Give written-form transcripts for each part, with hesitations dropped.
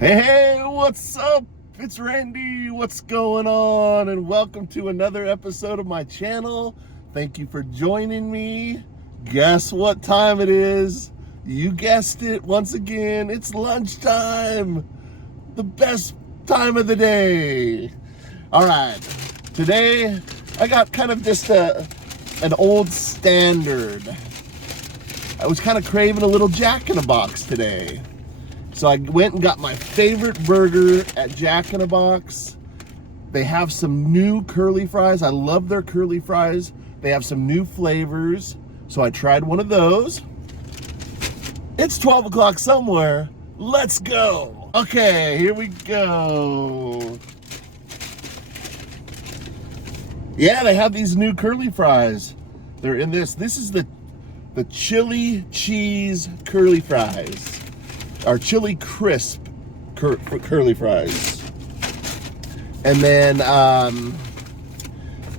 Hey, what's up? It's Randy. What's going on? And welcome to another episode of my channel. Thank you for joining me. Guess what time it is? You guessed it once again. It's lunchtime. The best time of the day. All right. Today, I got kind of just an old standard. I was kind of craving a little Jack in the Box today. So I went and got my favorite burger at Jack in the Box. They have some new curly fries. I love their curly fries. They have some new flavors. So I tried one of those. It's 12 o'clock somewhere. Let's go. Okay, here we go. Yeah, they have these new curly fries. They're in this. This is the chili cheese curly fries. Our chili crisp curly fries. And then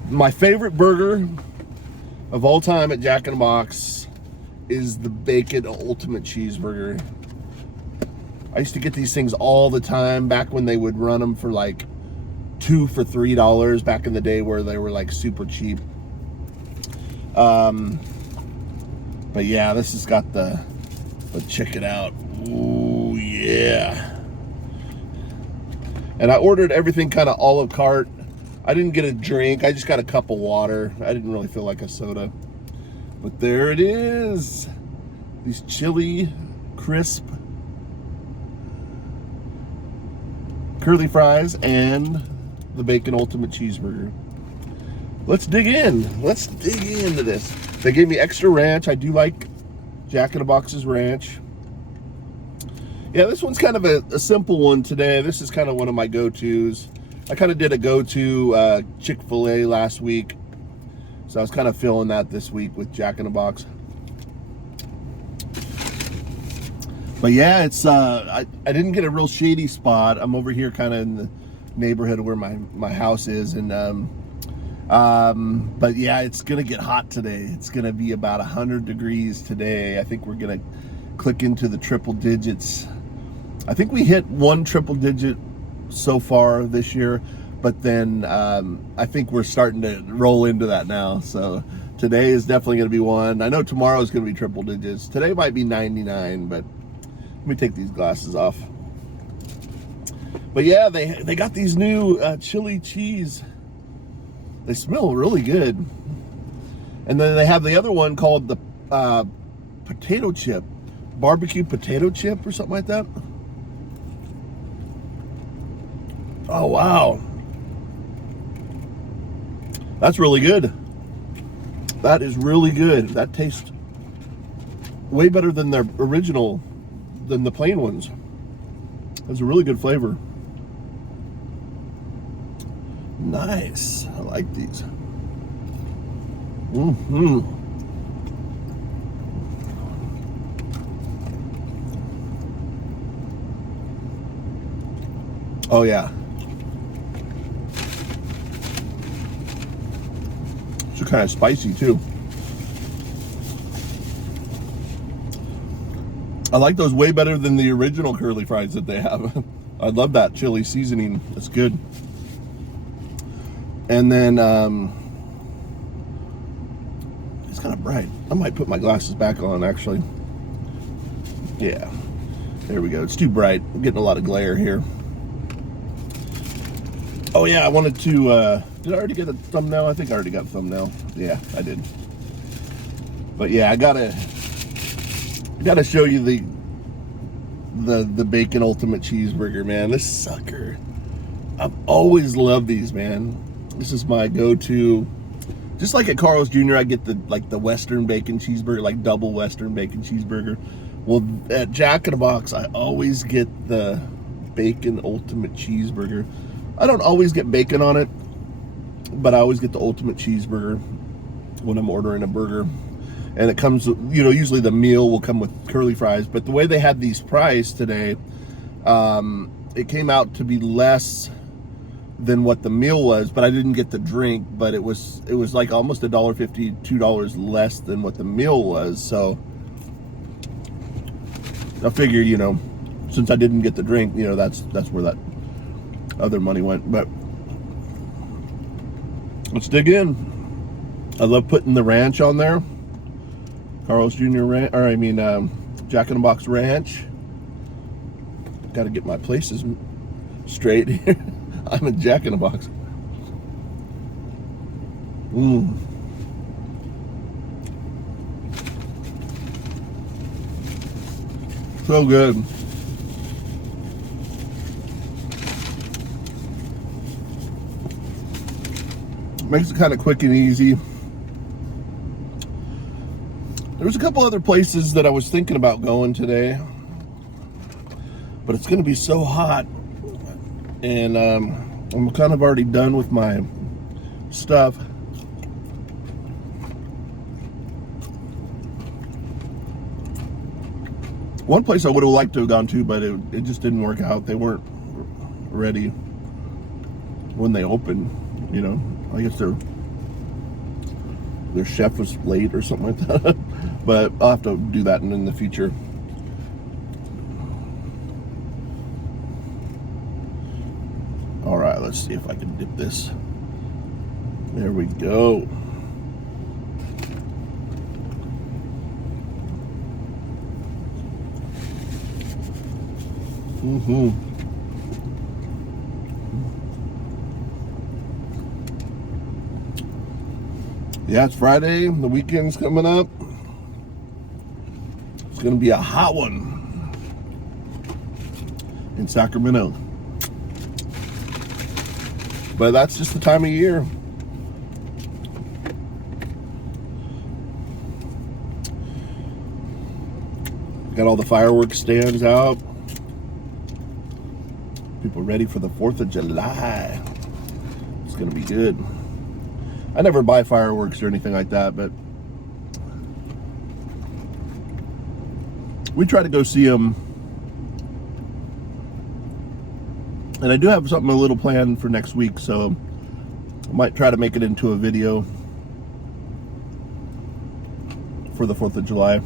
my favorite burger of all time at Jack in the Box is the bacon ultimate cheeseburger. I used to get these things all the time back when they would run them for like 2 for $3 back in the day where they were like super cheap. But yeah, this has got but check it out. Ooh, yeah. And I ordered everything kind of a la carte. I didn't get a drink. I just got a cup of water. I didn't really feel like a soda. But there it is. These chili crisp curly fries and the bacon ultimate cheeseburger. Let's dig in. Let's dig into this. They gave me extra ranch. I do like Jack in the Box's ranch. Yeah, this one's kind of a simple one today. This is kind of one of my go-tos. I kind of did a go-to Chick-fil-A last week. So I was kind of feeling that this week with Jack in the Box. But yeah, it's I didn't get a real shady spot. I'm over here kind of in the neighborhood where my house is. And but yeah, it's gonna get hot today. It's gonna be about 100 degrees today. I think we're gonna click into the triple digits. I think we hit one triple digit so far this year, but then I think we're starting to roll into that now. So today is definitely going to be one. I know tomorrow is going to be triple digits. Today might be 99, but let me take these glasses off. But yeah, they got these new chili cheese. They smell really good. And then they have the other one called the potato chip. Barbecue potato chip or something like that. Oh, wow. That's really good. That is really good. That tastes way better than their original, than the plain ones. That's a really good flavor. Nice. I like these. Mm-hmm. Oh yeah. It's kind of spicy too. I like those way better than the original curly fries that they have. I love that chili seasoning. It's good. And then it's kind of bright. I might put my glasses back on actually. Yeah. There we go. It's too bright. I'm getting a lot of glare here. Oh yeah, I wanted to, did I already get a thumbnail? I think I already got a thumbnail. Yeah, I did. But yeah, I gotta show you the bacon ultimate cheeseburger, man. This sucker. I've always loved these, man. This is my go-to. Just like at Carl's Jr., I get the Western bacon cheeseburger, like double Western bacon cheeseburger. Well, at Jack in the Box, I always get the bacon ultimate cheeseburger. I don't always get bacon on it, but I always get the ultimate cheeseburger when I'm ordering a burger. And it comes, you know, usually the meal will come with curly fries, but the way they had these priced today, it came out to be less than what the meal was, but I didn't get the drink, but it was like almost $1.50, $2 less than what the meal was. So I figure, you know, since I didn't get the drink, you know, that's where that other money went. But let's dig in. I love putting the ranch on there. Carl's Jr. Ranch, or I mean, Jack in the Box Ranch. Got to get my places straight here. I'm a Jack in the Box. So good. Makes it kind of quick and easy. There's a couple other places that I was thinking about going today, but it's going to be so hot, and I'm kind of already done with my stuff. One place I would have liked to have gone to, but it just didn't work out. They weren't ready when they opened, you know. I guess their chef was late or something like that. But I'll have to do that in the future. All right, let's see if I can dip this. There we go. Yeah, it's Friday. The weekend's coming up. It's going to be a hot one in Sacramento. But that's just the time of year. Got all the fireworks stands out. People ready for the 4th of July. It's going to be good. I never buy fireworks or anything like that, but we try to go see them. And I do have something a little planned for next week, so I might try to make it into a video for the 4th of July.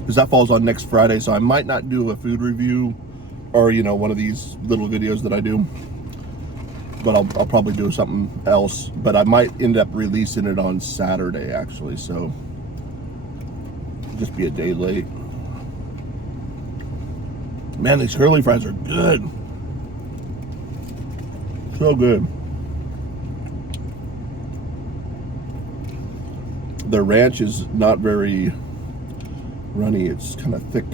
Because that falls on next Friday, so I might not do a food review or, you know, one of these little videos that I do. But I'll probably do something else. But I might end up releasing it on Saturday, actually, so just be a day late. Man, these curly fries are good. So good. The ranch is not very runny, it's kind of thick.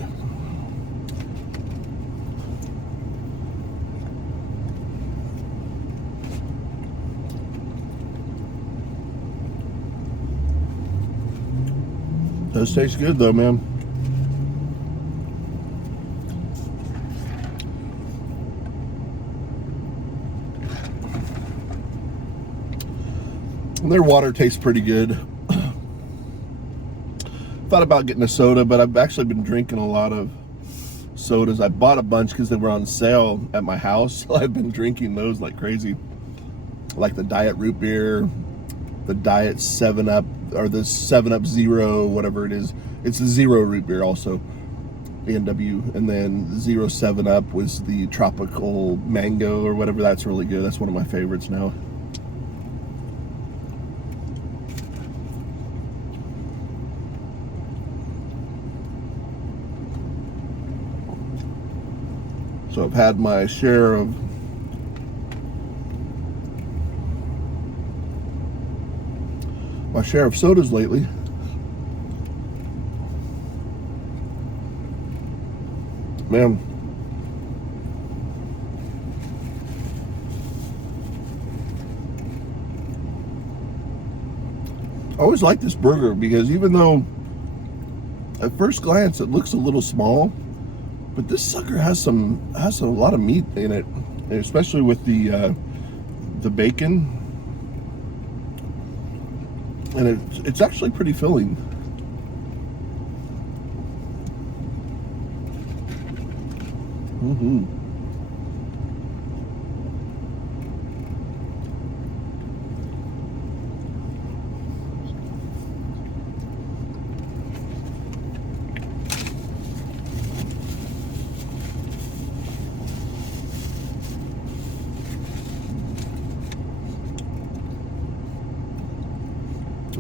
Does taste good though, man. And their water tastes pretty good. Thought about getting a soda, but I've actually been drinking a lot of sodas. I bought a bunch because they were on sale at my house. So I've been drinking those like crazy. Like the Diet Root Beer, the Diet 7-Up, or the 7-Up Zero, whatever it is. It's the Zero Root Beer also, A&W. And then Zero 7-Up was the Tropical Mango or whatever. That's really good. That's one of my favorites now. So I've had my share of sodas lately. Man, I always like this burger because even though at first glance it looks a little small, but this sucker has a lot of meat in it, especially with the bacon, and it's actually pretty filling.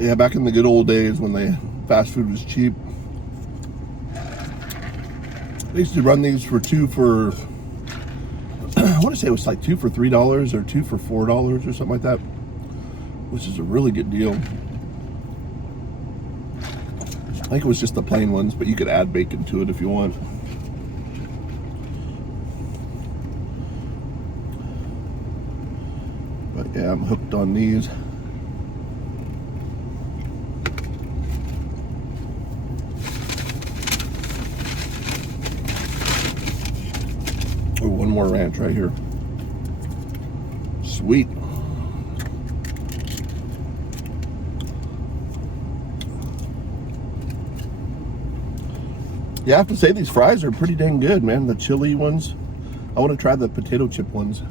Yeah, back in the good old days when the fast food was cheap, they used to run these for I want to say it was like 2 for $3 or 2 for $4 or something like that, which is a really good deal. I think it was just the plain ones, but you could add bacon to it if you want. But yeah, I'm hooked on these. Oh, one more ranch right here. Sweet. Yeah, I have to say these fries are pretty dang good, man. The chili ones. I want to try the potato chip ones.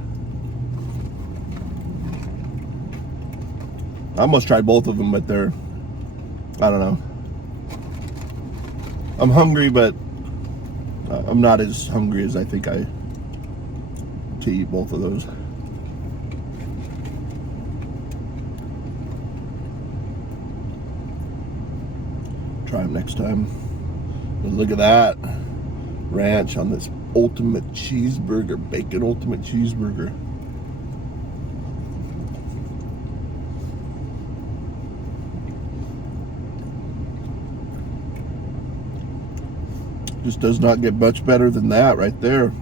I almost tried both of them, but they're, I don't know. I'm hungry, but I'm not as hungry as I think I to eat both of those. Try them next time. But look at that ranch on this ultimate cheeseburger, bacon ultimate cheeseburger. Just does not get much better than that right there.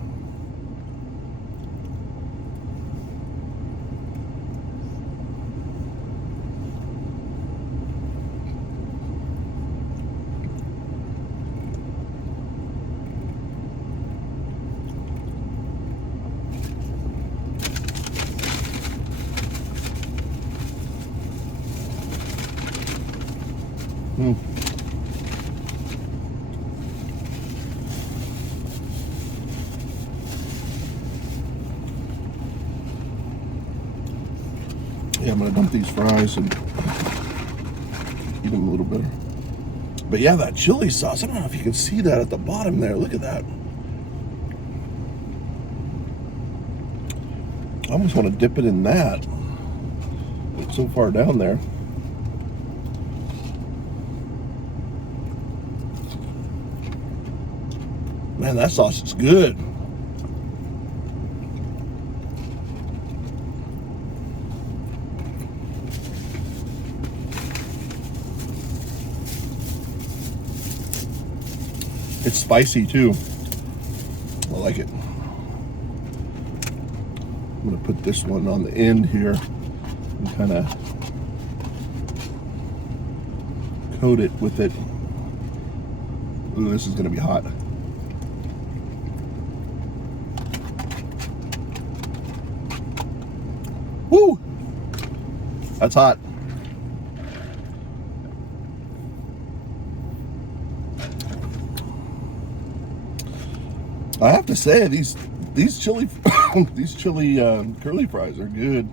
Yeah, I'm gonna dump these fries and eat them a little bit. But yeah, that chili sauce, I don't know if you can see that at the bottom there. Look at that. I almost want to dip it in that. It's so far down there. Man, that sauce is good. It's spicy too. I like it. I'm gonna put this one on the end here and kind of coat it with it. Ooh, this is gonna be hot. Woo! That's hot. I have to say these chili these chili curly fries are good.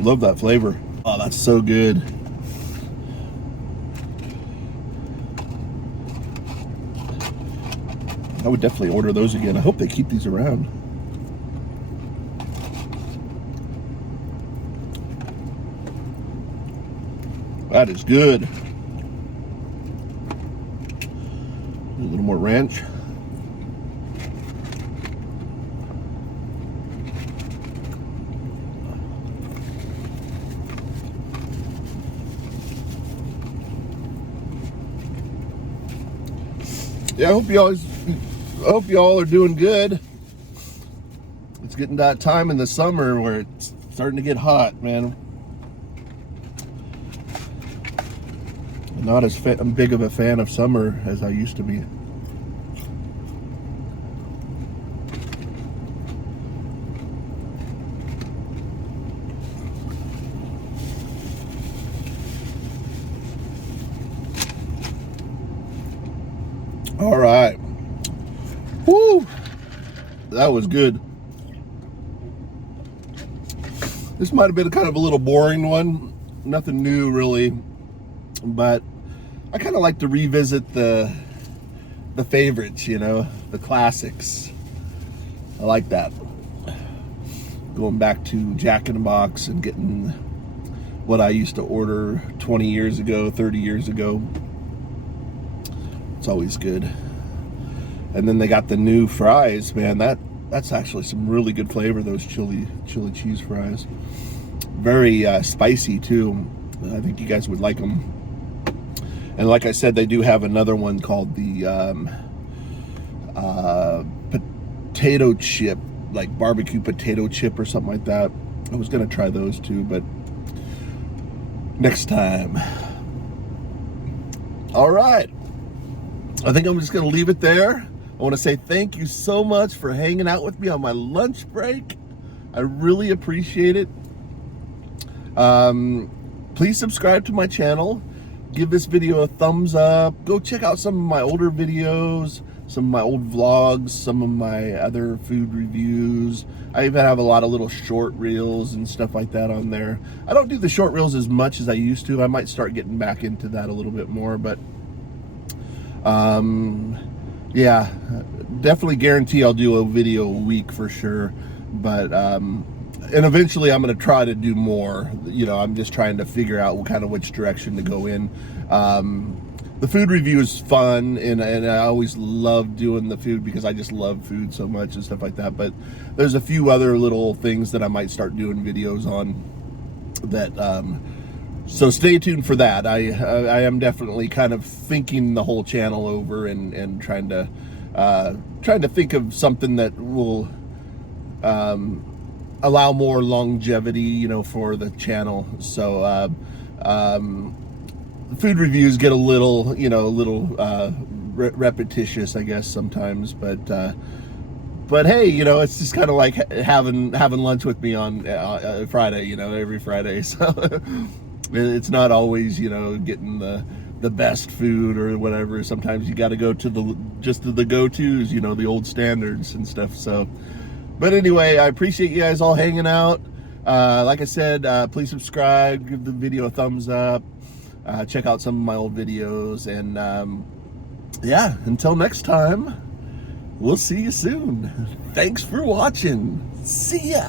Love that flavor. Oh, that's so good. I would definitely order those again. I hope they keep these around. That is good. A little more ranch. Yeah, I hope y'all are doing good. It's getting that time in the summer where it's starting to get hot, man. I'm not as big of a fan of summer as I used to be. All right. Woo! That was good. This might have been kind of a little boring one. Nothing new really, but I kind of like to revisit the favorites, you know, the classics. I like that. Going back to Jack in the Box and getting what I used to order 20 years ago, 30 years ago. It's always good. And then they got the new fries, man. That's actually some really good flavor, those chili cheese fries. Very spicy too. I think you guys would like them. And like I said, they do have another one called the potato chip, like barbecue potato chip or something like that. I was gonna try those too, but next time. All right. I think I'm just gonna leave it there. I want to say thank you so much for hanging out with me on my lunch break. I really appreciate it. Please subscribe to my channel. Give this video a thumbs up. Go check out some of my older videos, some of my old vlogs, some of my other food reviews. I even have a lot of little short reels and stuff like that on there. I don't do the short reels as much as I used to. I might start getting back into that a little bit more, but yeah, definitely guarantee I'll do a video a week for sure. But and eventually I'm going to try to do more. You know, I'm just trying to figure out which direction to go in. The food review is fun, and I always love doing the food because I just love food so much and stuff like that. But there's a few other little things that I might start doing videos on that so stay tuned for that. I am definitely kind of thinking the whole channel over and trying to think of something that will allow more longevity, you know, for the channel. So food reviews get a little, you know, repetitious, I guess, sometimes, but hey, you know, it's just kind of like having lunch with me on Friday, you know, every Friday. So it's not always, you know, getting the best food or whatever. Sometimes you got to go to the go-tos, you know, the old standards and stuff. So, but anyway, I appreciate you guys all hanging out. Like I said, please subscribe, give the video a thumbs up, check out some of my old videos, and yeah, until next time, we'll see you soon. Thanks for watching. See ya.